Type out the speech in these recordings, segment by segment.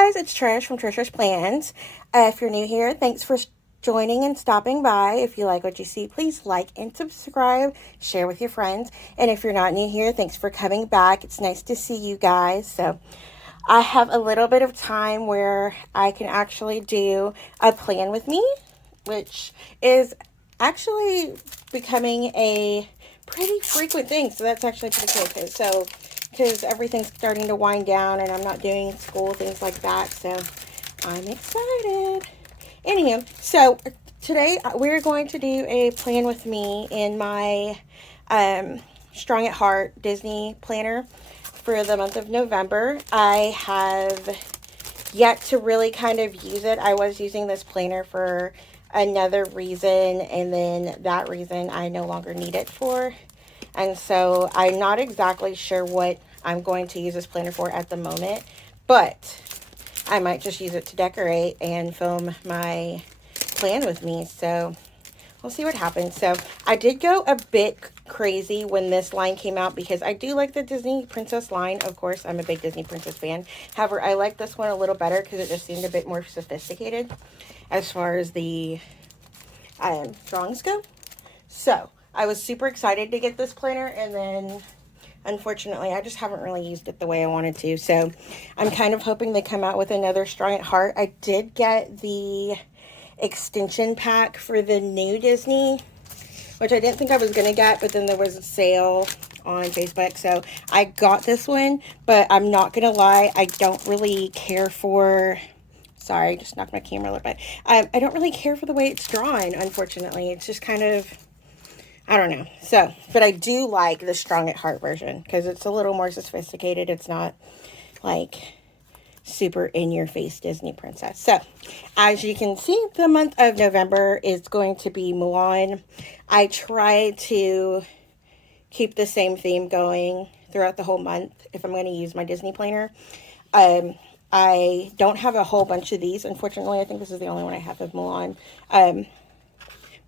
guys, it's Trish from Trish's Plans. If you're new here, thanks for joining and stopping by. If you like what you see, please like and subscribe, share with your friends. And if you're not new here, thanks for coming back. It's nice to see you guys. So I have a little bit of time where I can actually do a plan with me, which is actually becoming a pretty frequent thing. So that's actually pretty cool. Because everything's starting to wind down and I'm not doing school, things like that. So I'm excited. Anyhow, so today we're going to do a plan with me in my Strong at Heart Disney planner for the month of November. I have yet to really kind of use it. I was using this planner for another reason, and then that reason I no longer need it for. And so I'm not exactly sure what I'm going to use this planner for at the moment, but I might just use it to decorate and film my plan with me. So we'll see what happens. So I did go a bit crazy when this line came out because I do like the Disney Princess line. Of course, I'm a big Disney Princess fan. However, I like this one a little better because it just seemed a bit more sophisticated as far as the drawings go. So I was super excited to get this planner, and then unfortunately I just haven't really used it the way I wanted to. So I'm kind of hoping they come out with another Strong at Heart. I did get the extension pack for the new Disney, which I didn't think I was going to get, but then there was a sale on Facebook. So I got this one, but I'm not going to lie, I don't really care for... Sorry, just knocked my camera a little bit. I don't really care for the way it's drawn, unfortunately. It's just kind of... I don't know. So, but I do like the Strong at Heart version because it's a little more sophisticated. It's not like super in-your-face Disney princess. So, as you can see, the month of November is going to be Mulan. I try to keep the same theme going throughout the whole month if I'm going to use my Disney planner. I don't have a whole bunch of these. Unfortunately, I think this is the only one I have of Mulan.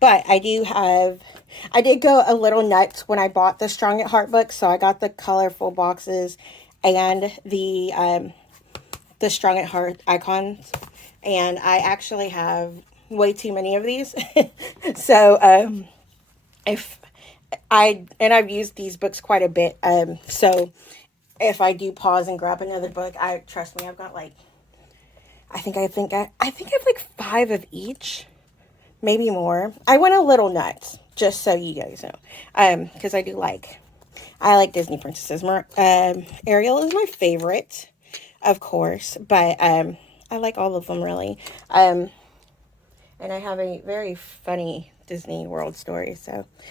But I did go a little nuts when I bought the Strong at Heart book. So I got the colorful boxes and the Strong at Heart icons. And I actually have way too many of these. So I've used these books quite a bit. So if I do pause and grab another book, trust me, I've got like, I think I have like 5 of each. Maybe more. I went a little nuts, just so you guys know. Because I like Disney princesses. Ariel is my favorite, of course. But I like all of them, really. And I have a very funny Disney World story,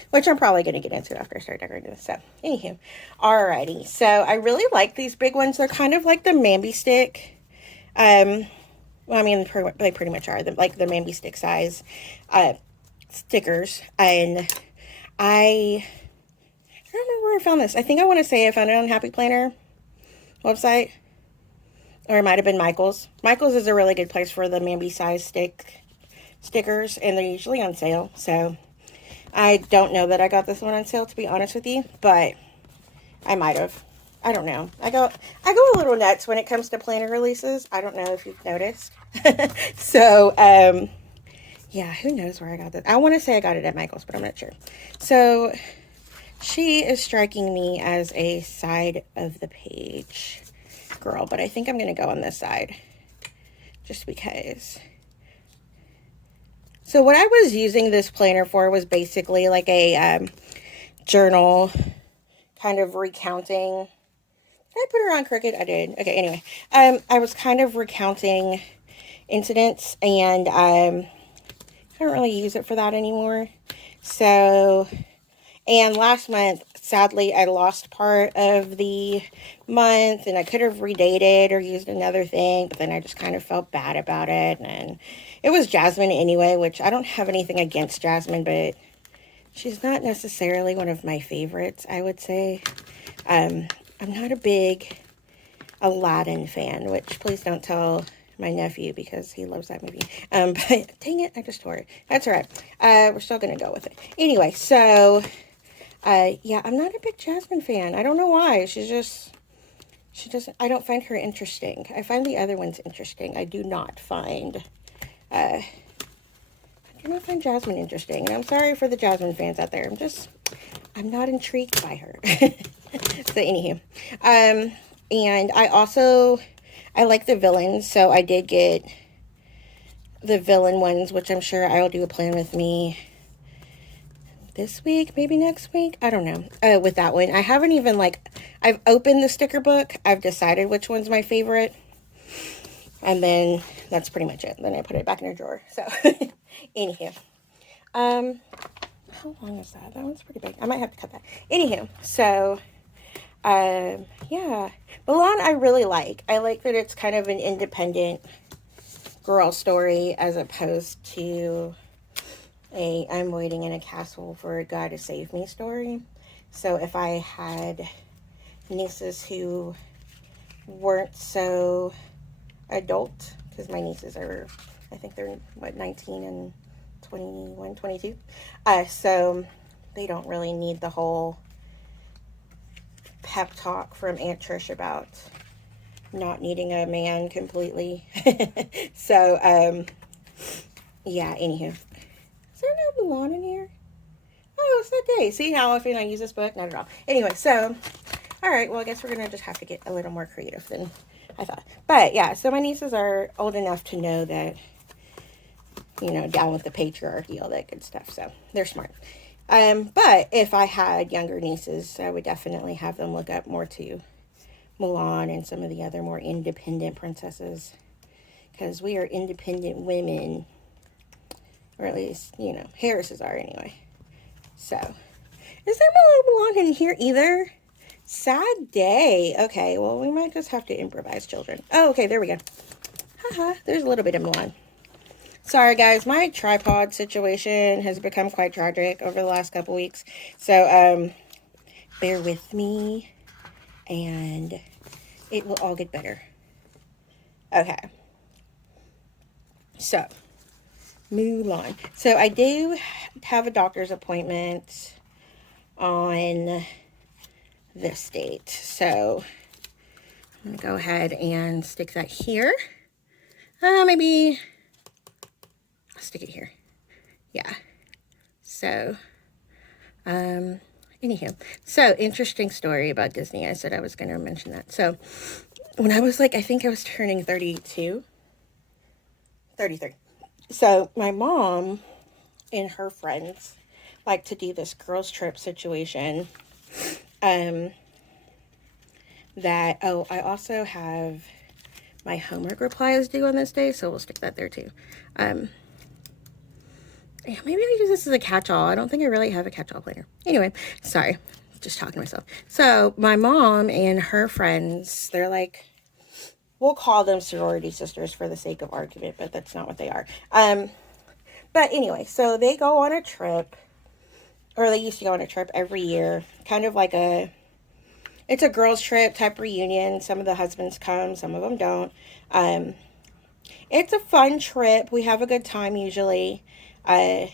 which I'm probably going to get into after I start decorating this. So, anywho. Alrighty. So, I really like these big ones. They're kind of like the Mambi stick. Well, I mean, they pretty much are. Like the Mambi stick size stickers. And I don't remember where I found this. I think I want to say I found it on Happy Planner website. Or it might have been Michael's. Michael's is a really good place for the Mambi size stickers. And they're usually on sale. So I don't know that I got this one on sale, to be honest with you. But I might have. I don't know. I go a little nuts when it comes to planner releases. I don't know if you've noticed. So, yeah, who knows where I got this. I want to say I got it at Michael's, but I'm not sure. So, she is striking me as a side of the page girl, but I think I'm going to go on this side just because. So, what I was using this planner for was basically like a journal kind of recounting. Did I put her on crooked? I did. Okay, anyway. I was kind of recounting incidents, and I don't really use it for that anymore. So, and last month, sadly, I lost part of the month, and I could have redated or used another thing, but then I just kind of felt bad about it, and it was Jasmine anyway, which I don't have anything against Jasmine, but she's not necessarily one of my favorites, I would say. I'm not a big Aladdin fan, which please don't tell my nephew because he loves that movie. But dang it, I just tore it. That's all right. We're still going to go with it. Anyway, so, yeah, I'm not a big Jasmine fan. I don't know why. She's I don't find her interesting. I find the other ones interesting. I do not find Jasmine interesting. And I'm sorry for the Jasmine fans out there. I'm not intrigued by her. So anywho, and I like the villains, so I did get the villain ones, which I'm sure I'll do a plan with me this week, maybe next week. I don't know. With that one, I haven't even I've opened the sticker book. I've decided which one's my favorite, and then that's pretty much it. Then I put it back in a drawer. So, anywho, how long is that? That one's pretty big. I might have to cut that. Anywho, so, yeah, Milan I really like. I like that it's kind of an independent girl story as opposed to I'm waiting in a castle for a guy to save me story. So if I had nieces who weren't so adult, because my nieces are, I think they're 19 and 21, 22. So they don't really need the whole pep talk from Aunt Trish about not needing a man completely. So, yeah, anywho. Is there no Mulan in here? Oh, it's that day. See how often I use this book? Not at all. Anyway, so, all right, well, I guess we're going to just have to get a little more creative than I thought. But, yeah, so my nieces are old enough to know that, down with the patriarchy, all that good stuff. So, they're smart. But if I had younger nieces, I would definitely have them look up more to Mulan and some of the other more independent princesses. Because we are independent women. Or at least, Harris's are anyway. So, is there no Mulan in here either? Sad day. Okay, well, we might just have to improvise, children. Oh, okay, there we go. Haha, there's a little bit of Mulan. Sorry, guys, my tripod situation has become quite tragic over the last couple weeks. So, bear with me, and it will all get better. Okay. So, Mulan. So I do have a doctor's appointment on this date. So I'm going to go ahead and stick that here. Maybe I'll stick it here. Yeah. So, anywho. So, interesting story about Disney. I said I was going to mention that. So, when I was I think I was turning 33. So my mom and her friends like to do this girls trip situation. I also have my homework replies due on this day, so we'll stick that there too. Yeah, maybe I use this as a catch-all. I don't think I really have a catch-all planner. Anyway, sorry, just talking to myself. So my mom and her friends, they're we'll call them sorority sisters for the sake of argument, but that's not what they are. But anyway, so they go on a trip, or they used to go on a trip every year, kind of it's a girls trip type reunion. Some of the husbands come, some of them don't. It's a fun trip. We have a good time usually. And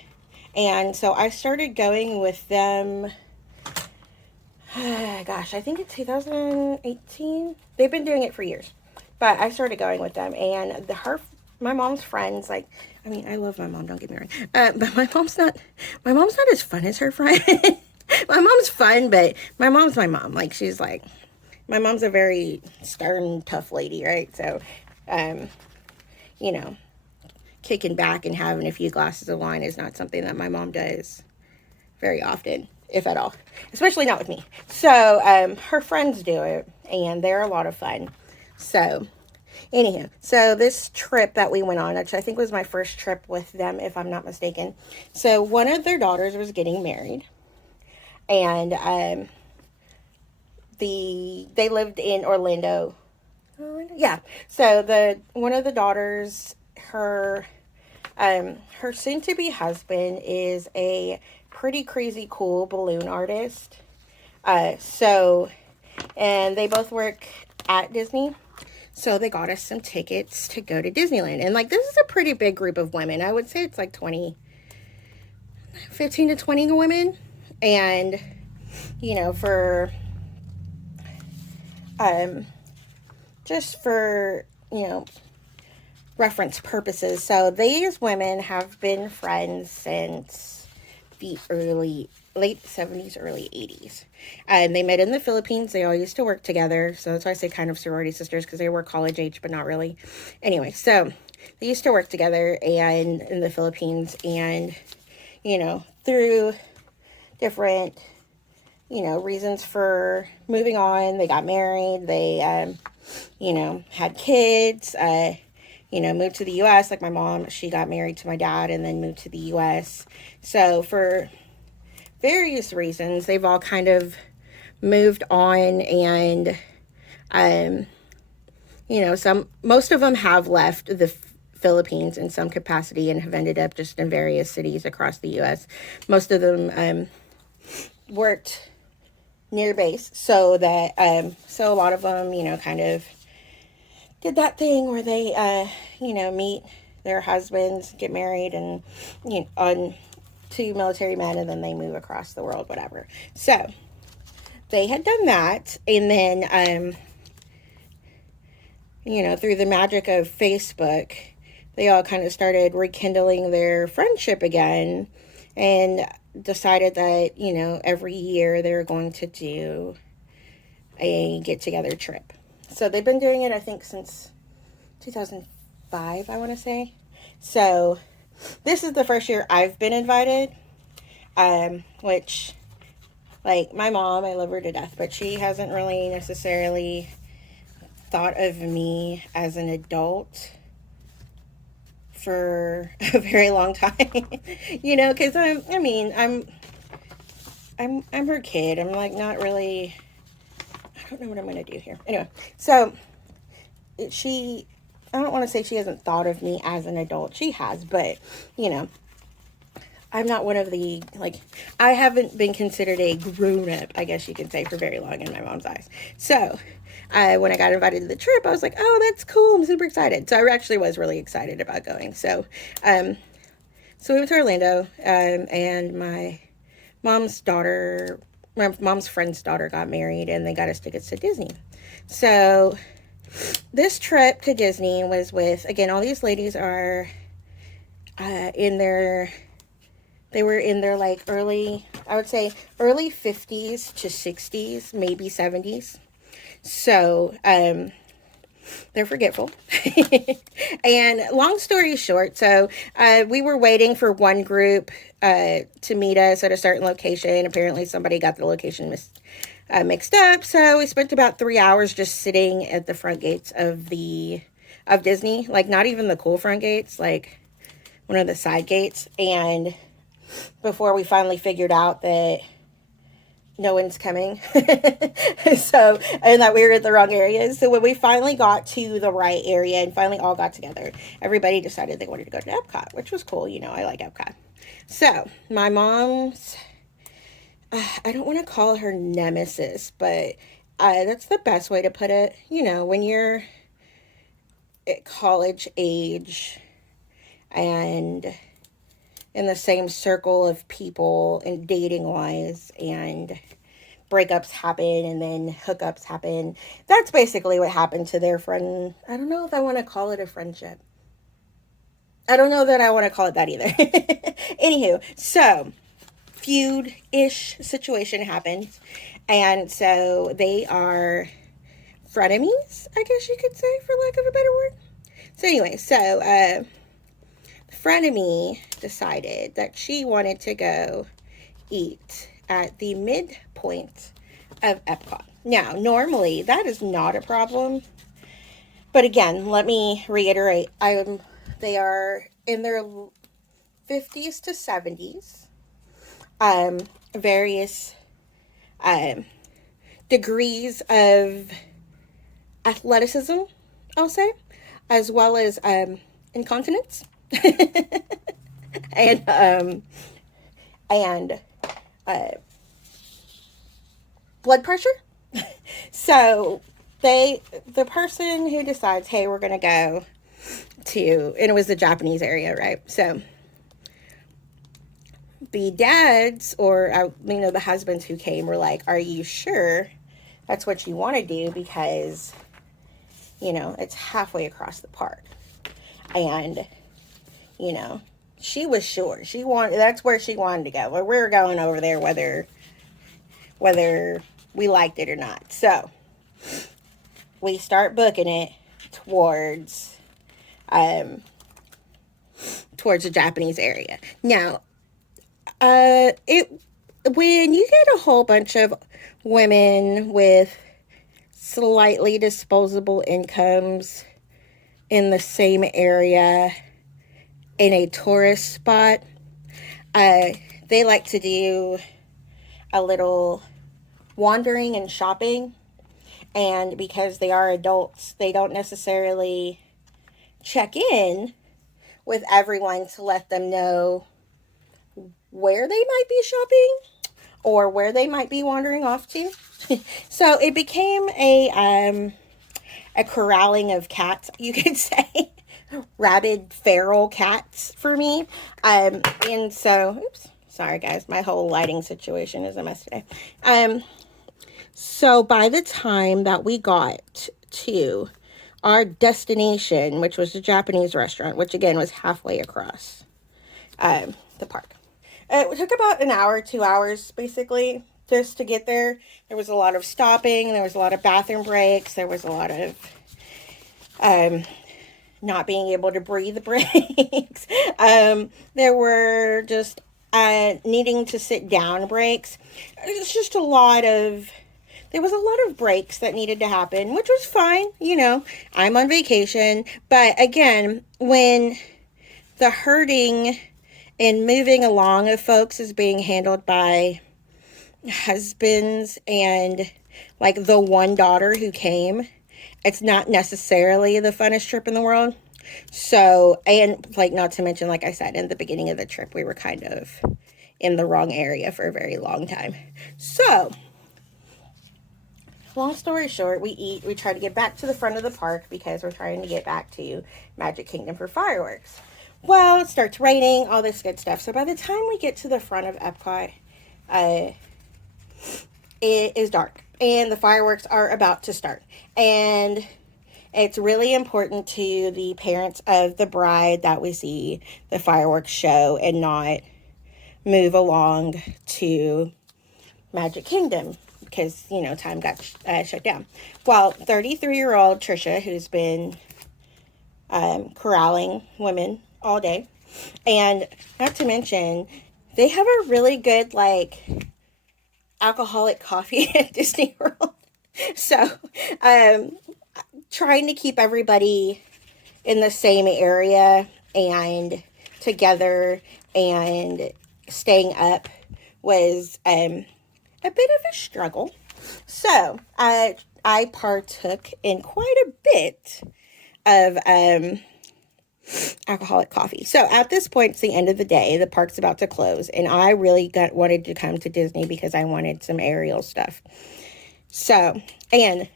so I started going with them, gosh, I think it's 2018. They've been doing it for years. But I started going with them, and my mom's friends, I love my mom, don't get me wrong. But my mom's not as fun as her friend. My mom's fun, but my mom's my mom. My mom's a very stern, tough lady, right? So, kicking back and having a few glasses of wine is not something that my mom does very often, if at all. Especially not with me. So, her friends do it, and they're a lot of fun. So, anyhow, so this trip that we went on, which I think was my first trip with them, if I'm not mistaken. So, one of their daughters was getting married, and they lived in Orlando. Yeah. So one of the daughters, her soon-to-be husband is a pretty crazy cool balloon artist. And they both work at Disney. So they got us some tickets to go to Disneyland. And this is a pretty big group of women. I would say it's 15 to 20 women. And, just for, reference purposes. So these women have been friends since the late 70s, early 80s. And they met in the Philippines. They all used to work together. So that's why I say kind of sorority sisters, because they were college age, but not really. Anyway, so they used to work together and in the Philippines. And, through different, reasons for moving on, they got married. They, had kids, moved to the U.S. Like my mom, she got married to my dad and then moved to the U.S. So for various reasons, they've all kind of moved on, and most of them have left the Philippines in some capacity and have ended up just in various cities across the U.S. Most of them worked near base, so that so a lot of them, kind of did that thing where they, meet their husbands, get married, and on to military men, and then they move across the world, whatever. So they had done that, and then through the magic of Facebook, they all kind of started rekindling their friendship again, and decided that every year they're going to do a get-together trip. So they've been doing it, I think, since 2005, I want to say. So this is the first year I've been invited, which, like, my mom, I love her to death, but she hasn't really necessarily thought of me as an adult for a very long time, because I'm her kid. I'm like, not really, I don't know what I'm going to do here. Anyway, so I don't want to say she hasn't thought of me as an adult. She has, but, I'm not one of the, I haven't been considered a grown-up, I guess you could say, for very long in my mom's eyes. So, when I got invited to the trip, I was like, oh, that's cool. I'm super excited. So I actually was really excited about going. So, we went to Orlando, and my mom's friend's daughter got married, and they got us tickets to Disney. So this trip to Disney was with, again, all these ladies are they were in their early 50s to 60s, maybe 70s. So, they're forgetful. And long story short, so we were waiting for one group to meet us at a certain location. Apparently somebody got the location mixed up, so we spent about 3 hours just sitting at the front gates of Disney, not even the cool front gates, one of the side gates, and before we finally figured out that no one's coming. So, and that we were at the wrong areas. So when we finally got to the right area and finally all got together, everybody decided they wanted to go to Epcot, which was cool. I like Epcot. So my mom's, I don't want to call her nemesis, but that's the best way to put it. When you're at college age and in the same circle of people and dating wise, and breakups happen and then hookups happen. That's basically what happened to their friend. I don't know if I want to call it a friendship. I don't know that I want to call it that either. Anywho, so feud-ish situation happened, and so they are frenemies, I guess you could say, for lack of a better word. So anyway, so frenemy decided that she wanted to go eat at the midpoint of Epcot. Now, normally that is not a problem, but again, let me reiterate, they are in their 50s to 70s, various degrees of athleticism, I'll say, as well as incontinence. and blood pressure. So the person who decides, hey, we're going to go to, and it was the Japanese area, right? So the dads or, the husbands who came were like, are you sure that's what you want to do? Because, it's halfway across the park. And, she was sure. That's where she wanted to go. Well, we were going over there whether we liked it or not. So, we start booking it towards the Japanese area. Now, when you get a whole bunch of women with slightly disposable incomes in the same area in a tourist spot, they like to do a little wandering and shopping. And because they are adults, they don't necessarily check in with everyone to let them know where they might be shopping or where they might be wandering off to. So it became a corralling of cats, you could say. Rabid feral cats for me. And so, oops, sorry guys, my whole lighting situation is a mess today. So by the time that we got to our destination, which was the Japanese restaurant, which again was halfway across the park, it took about an hour, 2 hours, basically, just to get there. There was a lot of stopping. There was a lot of bathroom breaks. There was a lot of not being able to breathe breaks. There were just needing to sit down breaks. It's just there was a lot of breaks that needed to happen, which was fine. I'm on vacation. But again, when the herding and moving along of folks is being handled by husbands and like the one daughter who came, it's not necessarily the funnest trip in the world. So, and like, not to mention, like I said, in the beginning of the trip, we were kind of in the wrong area for a very long time. So, long story short, we try to get back to the front of the park because we're trying to get back to Magic Kingdom for fireworks. Well, it starts raining, all this good stuff. So by the time we get to the front of Epcot, it is dark and the fireworks are about to start. And it's really important to the parents of the bride that we see the fireworks show and not move along to Magic Kingdom because, time got shut down. Well, 33-year-old Trisha, who's been corralling women all day, and not to mention, they have a really good, alcoholic coffee at Disney World. So, trying to keep everybody in the same area and together and staying up was a bit of a struggle. So I partook in quite a bit of alcoholic coffee. So at this point, it's the end of the day. The park's about to close, and I really wanted to come to Disney because I wanted some Ariel stuff. So, and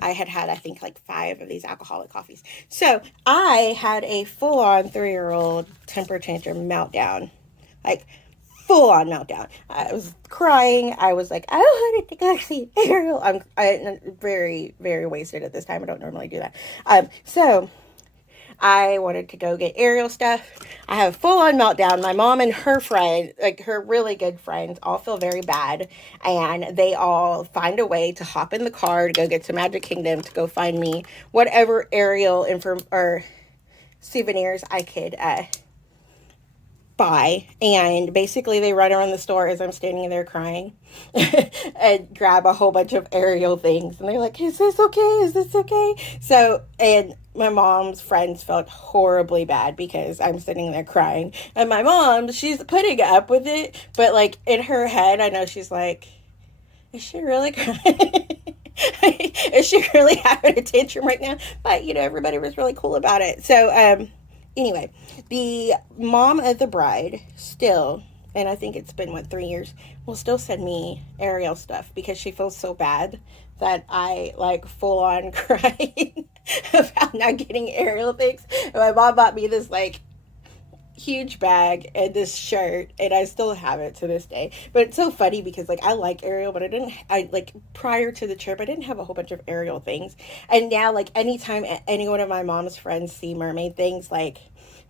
I had I think, 5 of these alcoholic coffees. So I had a full-on 3-year-old temper tantrum meltdown. Full-on meltdown. I was crying. I was like, I wanted to go see Ariel. I'm very, very wasted at this time. I don't normally do that. So I wanted to go get Ariel stuff. I have a full-on meltdown. My mom and her friend, her really good friends, all feel very bad. And they all find a way to hop in the car to go get to Magic Kingdom to go find me whatever Ariel or souvenirs I could buy. And basically they run around the store as I'm standing there crying and grab a whole bunch of Ariel things. And they're like, is this okay? Is this okay? So, and my mom's friends felt horribly bad because I'm sitting there crying. And my mom, she's putting up with it. But in her head, I know she's like, is she really crying? Is she really having a tantrum right now? But, everybody was really cool about it. So, anyway, the mom of the bride still, and I think it's been, 3 years, will still send me Ariel stuff because she feels so bad that I, full on crying about not getting Ariel things. And my mom bought me this, huge bag and this shirt, and I still have it to this day. But it's so funny because like I like Ariel, but I like prior to the trip I didn't have a whole bunch of Ariel things, and now like anytime any one of my mom's friends see mermaid things, like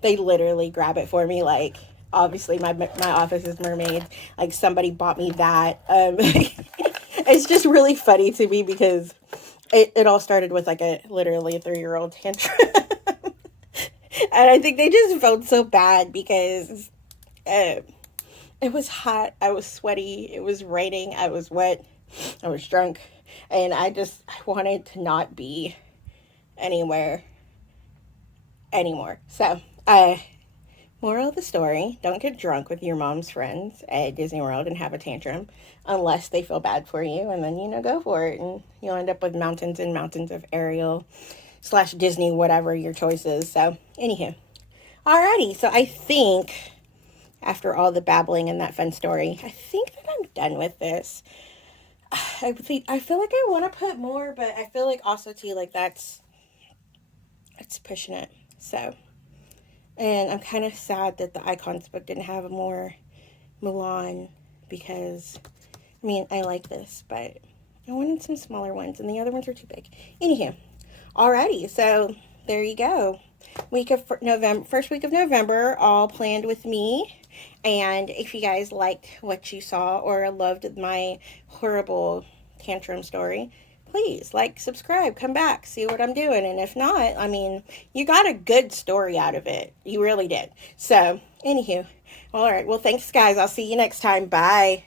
they literally grab it for me. Like obviously my office is mermaids. Like somebody bought me that. It's just really funny to me because it all started with like a literally a 3-year-old tantrum. And I think they just felt so bad because uh, it was hot, I was sweaty, it was raining, I was wet, I was drunk, and I wanted to not be anywhere anymore. So, moral of the story, don't get drunk with your mom's friends at Disney World and have a tantrum unless they feel bad for you, and then, go for it, and you'll end up with mountains and mountains of Ariel / Disney, whatever your choice is. So, anywho. Alrighty, so I think after all the babbling and that fun story, I think that I'm done with this. I feel like I want to put more, but I feel like also too like it's pushing it. So, and I'm kind of sad that the Icons book didn't have more Mulan because I mean I like this, but I wanted some smaller ones, and the other ones are too big. Anywho, alrighty, so there you go. First week of November, all planned with me. And if you guys liked what you saw or loved my horrible tantrum story, please like, subscribe, come back, see what I'm doing. And if not, I mean, you got a good story out of it. You really did. So, anywho, all right. Well, thanks, guys. I'll see you next time. Bye.